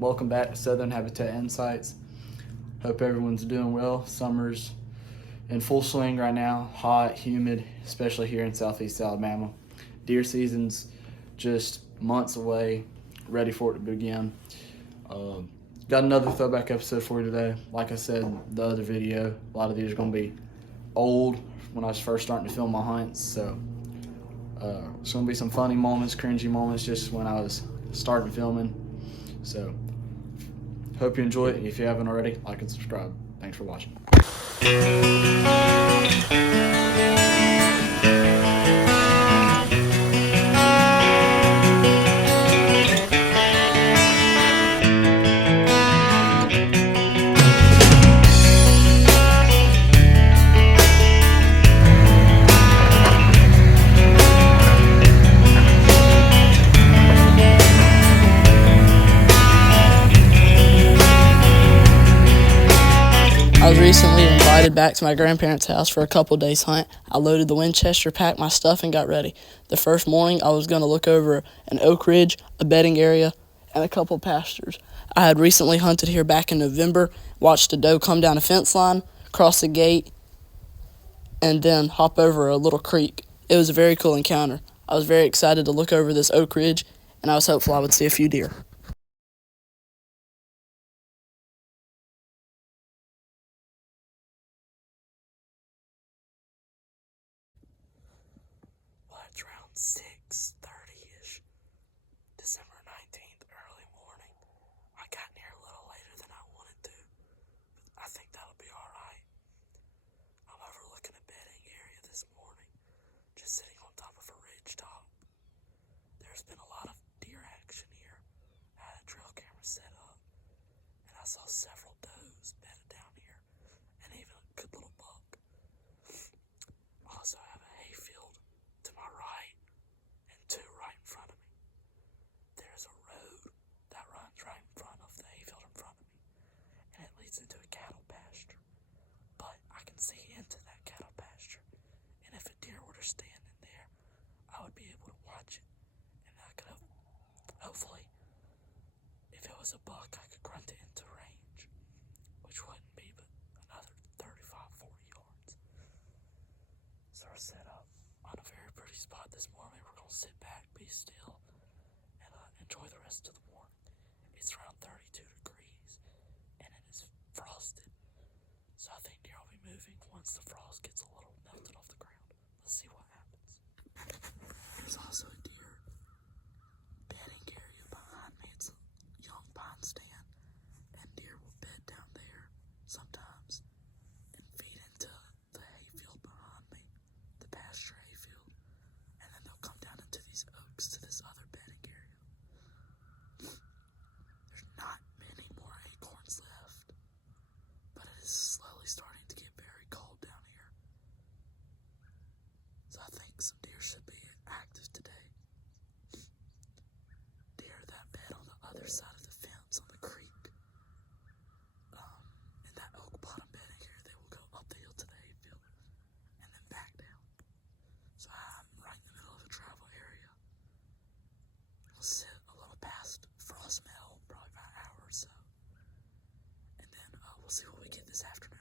Welcome back to Southern Habitat Insights. Hope everyone's doing well. Summer's in full swing right now, hot, humid, especially here in Southeast Alabama. Deer season's just months away, ready for it to begin. Got another throwback episode for you today. Like I said in the other video, a lot of these are going to be old when I was first starting to film my hunts. So it's going to be some funny moments, cringy moments just when I was starting filming. So hope you enjoy it. If you haven't already, like and subscribe. Thanks for watching. I was recently invited back to my grandparents' house for a couple days hunt. I loaded the Winchester, packed my stuff, and got ready. The first morning, I was going to look over an oak ridge, a bedding area, and a couple pastures. I had recently hunted here back in November, watched a doe come down a fence line, cross a gate, and then hop over a little creek. It was a very cool encounter. I was very excited to look over this oak ridge, and I was hopeful I would see a few deer. Well, it's around 6:30-ish, December 19th, early morning. I got here a little later than I wanted to, but I think that'll be alright. I'm overlooking a bedding area this morning, just sitting on top of a ridge top. There's been a lot of deer action here. I had a trail camera set up, and I saw several does bedded down here, and even a good little buck. I also have a hayfield to my right and two right in front of me. There's a road that runs right in front of the hayfield in front of me, and it leads into a cattle pasture. But I can see into that cattle pasture, and if a deer were to stand in there, I would be able to watch it, and I could hopefully, if it was a buck, I could grunt it into range, which wouldn't be but another 35-40 yards. So we're set up on a very pretty spot this morning. We're going to sit back, be still, and enjoy the rest of the morning. It's around 32 degrees, and it is frosted. So I think deer will be moving once the frost gets a little melted off the ground. Let's see what happens. There's also a deer bedding area behind me. It's a young pine stand, and deer will bed down there sometimes and feed into the hayfield behind me, the pasture hayfield, and then they'll come down into these oaks to this other bedding area. There's not many more acorns left, but it is slowly starting to get very cold down here. So I think some deer should be active today. Deer that bed on the other side of the fence on the creek. In that oak bottom bedding area, they will go up the hill to the hayfield and then back down. So I'm right in the middle of a travel area. We'll sit a little past frost melt, probably about an hour or so, and then we'll see what we get this afternoon.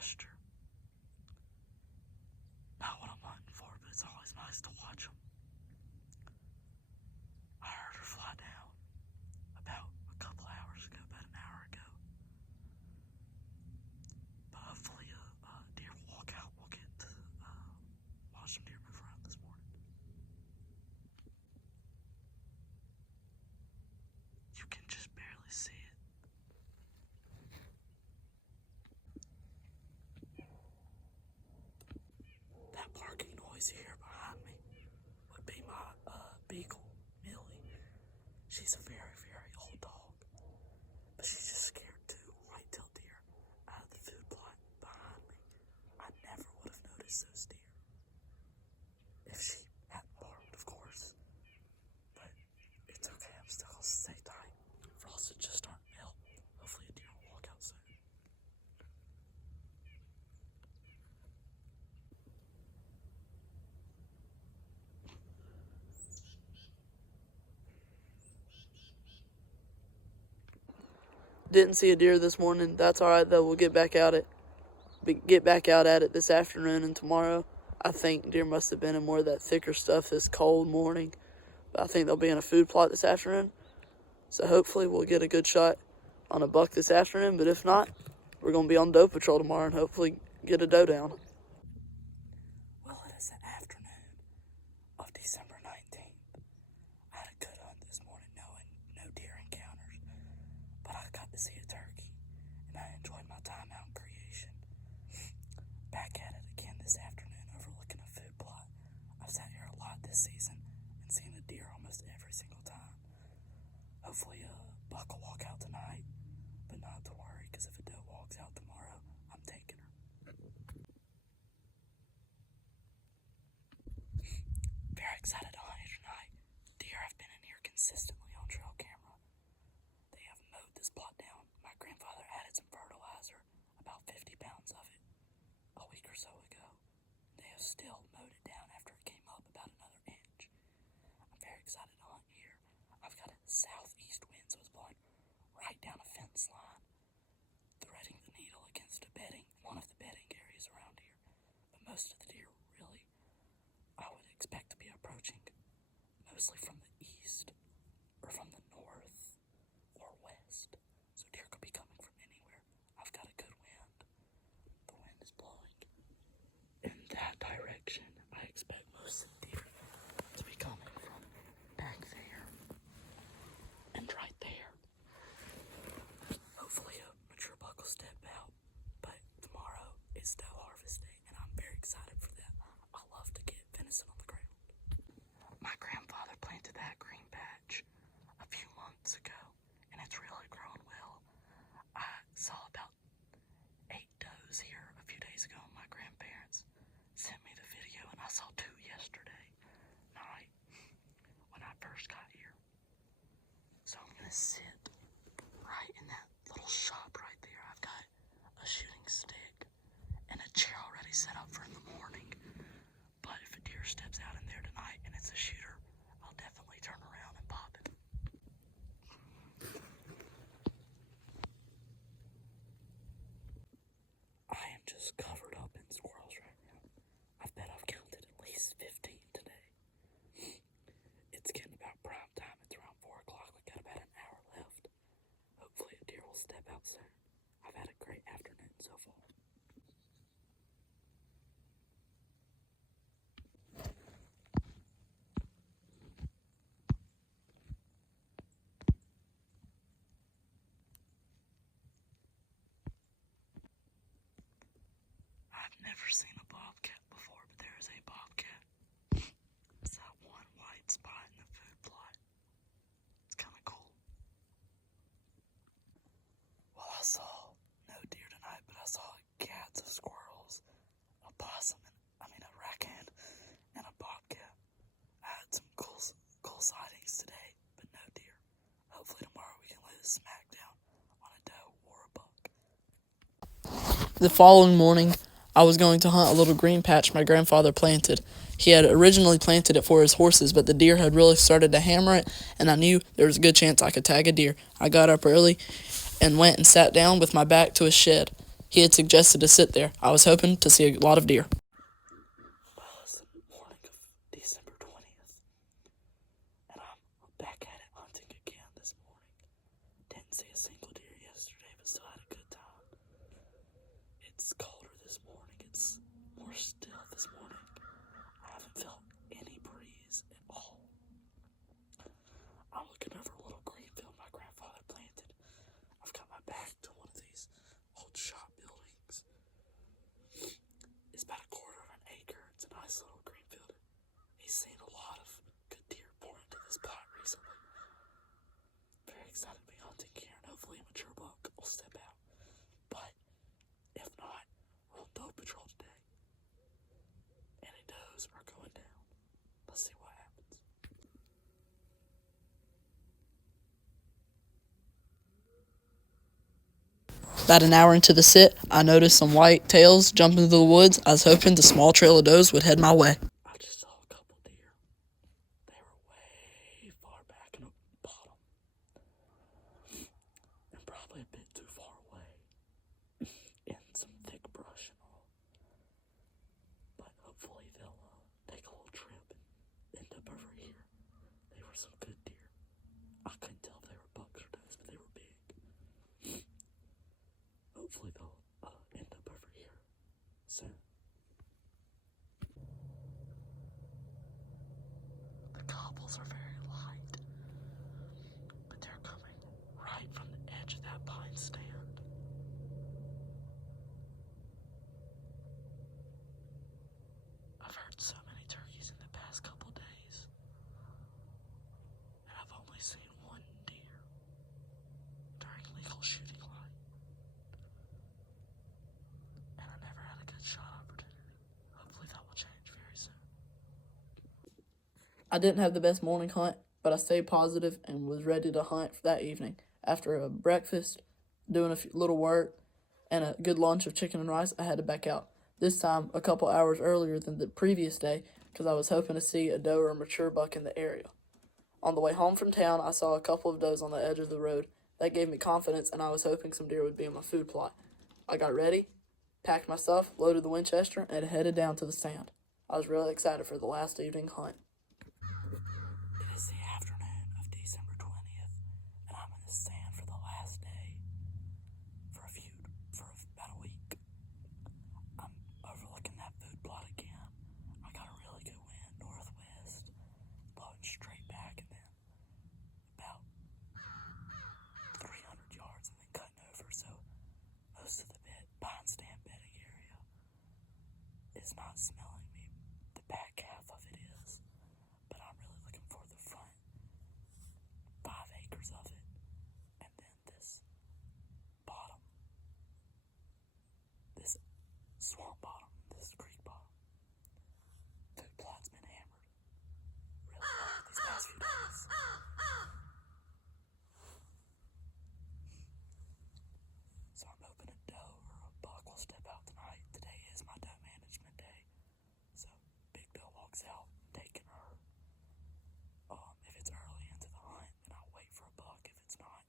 pasture. Not what I'm hunting for, but it's always nice to watch them. I heard her fly down about a couple hours ago, about an hour ago. But hopefully deer will walk out. We'll get to watch some deer move around this morning. You can just barely see it. That barking noise you hear behind me would be my beagle, Millie. She's a very, very old dog, but she's just scared to white-tailed deer out of the food plot behind me. I never would have noticed those deer if she hadn't barked, of course. But it's okay, I'm still gonna stay tight. Frost just aren't melt. Hopefully a deer will walk out soon. Didn't see a deer this morning. That's alright though. We'll get back out at it this afternoon and tomorrow. I think deer must have been in more of that thicker stuff this cold morning. But I think they'll be in a food plot this afternoon. So hopefully we'll get a good shot on a buck this afternoon. But if not, we're going to be on doe patrol tomorrow and hopefully get a doe down. Well, it is an afternoon of December 19th. I had a good hunt this morning, no deer encounters. But I got to see a turkey, and I enjoyed my time out in creation. Back at it again this afternoon, overlooking a food plot. I've sat here a lot this season and seen a deer almost every single time. Hopefully a buck will walk out tonight, but not to worry, because if a doe walks out tomorrow, I'm taking her. Very excited to hunt here tonight. Deer have been in here consistently on trail camera. They have mowed this plot down. My grandfather added some fertilizer, about 50 pounds of it, a week or so ago. They have still mowed it down after it came up about another inch. I'm very excited to hunt here. I've got a southeast wind, so it's blowing right down a fence line, threading the needle against one of the bedding areas around here. But most of the deer really, I would expect to be approaching mostly from the east or from the north or west. So deer could be coming from anywhere. I've got a good wind. The wind is blowing in that direction. I expect most of the deer to be coming from back there and right there. Hopefully a mature buck will step out. But tomorrow is doe harvest day, and I'm very excited for that. I love to get venison on the ground. My grandfather planted that green patch a few months ago, and it's really grown well. I saw about 8 does here a few days ago. My grandparents sent me the video, and I saw 2 yesterday night when I first got here. So I'm gonna sit right in that little shop right there. I've got a shooting stick and a chair already set up for in the morning. But if a deer steps out in there tonight and it's a shooter, I'll definitely turn around and pop it. I am just covered up in squirrels right now. I bet I've counted at least 15 today. It's getting about prime time. It's around 4 o'clock. We've got about an hour left. Hopefully a deer will step out soon. I've had a great afternoon so far. I've never seen a bobcat before, but there is a bobcat. It's that one white spot in the food plot. It's kind of cool. Well, I saw no deer tonight, but I saw cats of squirrels, a possum, a raccoon, and a bobcat. I had some cool sightings today, but no deer. Hopefully tomorrow we can lay the smack down on a doe or a buck. The following morning, I was going to hunt a little green patch my grandfather planted. He had originally planted it for his horses, but the deer had really started to hammer it, and I knew there was a good chance I could tag a deer. I got up early and went and sat down with my back to a shed. He had suggested to sit there. I was hoping to see a lot of deer. Well, it's the morning of December 20th, and I'm back at it hunting again this morning. Didn't see a single deer yesterday, but still had a good time. It's colder this morning. It's more still this morning. I haven't felt any breeze at all. I'm looking over a little green field my grandfather planted. I've got my back to one of these old shop buildings. It's about a quarter of an acre. It's a nice little green field. He's seen a lot of good deer pour into this plot recently. Very excited to be hunting here, and hopefully a mature buck will step out. But if not, we're on dog patrol today. Any does are going down. Let's see what happens. About an hour into the sit, I noticed some white tails jump into the woods. I was hoping the small trail of does would head my way. I just saw a couple deer. They were way far back in the bottom, and probably a bit too far away in some thick brush and all. But hopefully they'll take a little trip and end up over here. They were some good deer. I couldn't tell if they were bucks or does, but they were big. Hopefully they'll end up over here soon. The cobbles are very light, but they're coming right from the edge of that pine stand. I've heard so many turkeys in the past couple days, and I've only seen one deer during legal shooting line, and I never had a good shot opportunity. Hopefully that will change very soon. I didn't have the best morning hunt, but I stayed positive and was ready to hunt for that evening. After a breakfast, doing a little work, and a good lunch of chicken and rice, I had to back out. This time, a couple hours earlier than the previous day, because I was hoping to see a doe or a mature buck in the area. On the way home from town, I saw a couple of does on the edge of the road. That gave me confidence, and I was hoping some deer would be in my food plot. I got ready, packed my stuff, loaded the Winchester, and headed down to the stand. I was really excited for the last evening hunt. It is the afternoon of December 20th, and I'm in the stand for the last day for about a week. I'm overlooking that food plot again. I got a really good wind, northwest, blowing straight back, and then about 300 yards, and then cutting over. So most of the pine stand bedding area is not smelling me. The back half of it is, but I'm really looking for the front 5 acres of it, and then this bottom, this swamp bottom, this creek bottom. Food plot's been hammered really hard these past few days. So I'm hoping a doe or a buck will step out tonight. Today is my doe management day. So big doe walks out, taking her. If it's early into the hunt, then I'll wait for a buck. If it's not,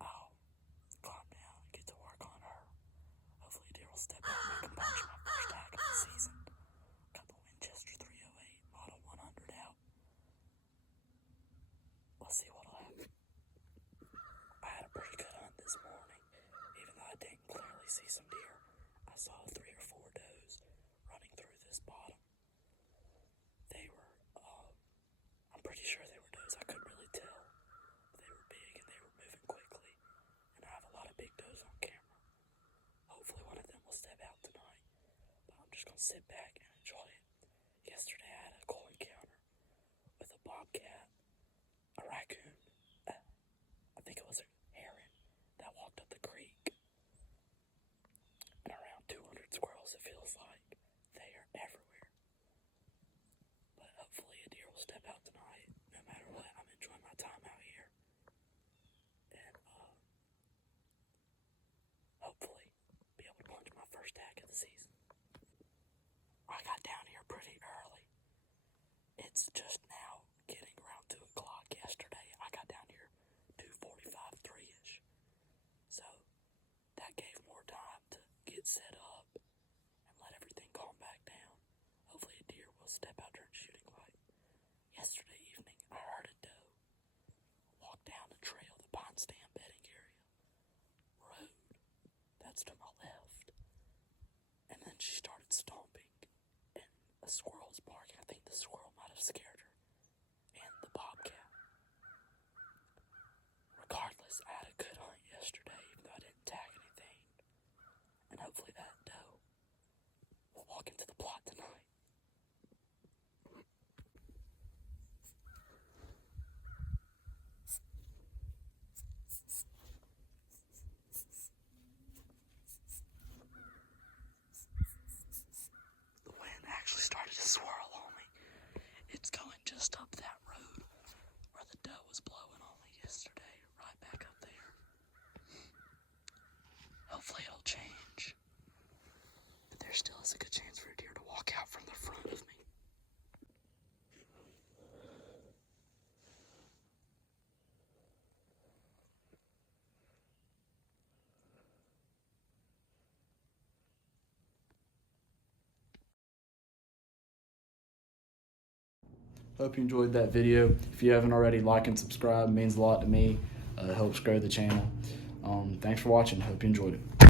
I'll calm down and get to work on her. Hopefully a deer will step out and I can punch my first tag of the season. Got the Winchester 308 Model 100 out. Let's see what'll happen. I had a pretty good hunt this morning. Even though I didn't clearly see some deer, I saw 3 or 4 does running through this bottom. They were, I'm pretty sure they were does. I couldn't really tell. They were big and they were moving quickly. And I have a lot of big does on camera. Hopefully one of them will step out tonight. But I'm just going to sit back and enjoy it. Yesterday I had a cool encounter with a bobcat, a raccoon, I think it was a heron that walked up the creek, and around 200 squirrels, it feels like. They are everywhere. But hopefully a deer will step out tonight. No matter what, I'm enjoying my time out here. And hopefully be able to punch my first tag of the season. I got down here pretty early. It's just now getting around 2 o'clock. Yesterday I got down here 2:45, 3-ish. So that gave more time it set up and let everything calm back down. Hopefully a deer will step out during shooting light. Yesterday evening, I heard a doe walk down the trail, the pine stand bedding area. Road, that's to my left. And then she started stomping, and a squirrel was barking. I think the squirrel might have scared her, and the bobcat. Regardless, I had a good hunt yesterday, even though I didn't tag anything. And hopefully that doe will walk into the plot tonight. The wind actually started to swirl on me. It's going just up that road where the doe was blowing on me yesterday, right back up there. Hopefully it'll change. But there still is a good chance for a deer to walk out from the front of me. Hope you enjoyed that video. If you haven't already, like and subscribe. It means a lot to me. Helps grow the channel. Thanks for watching. Hope you enjoyed it.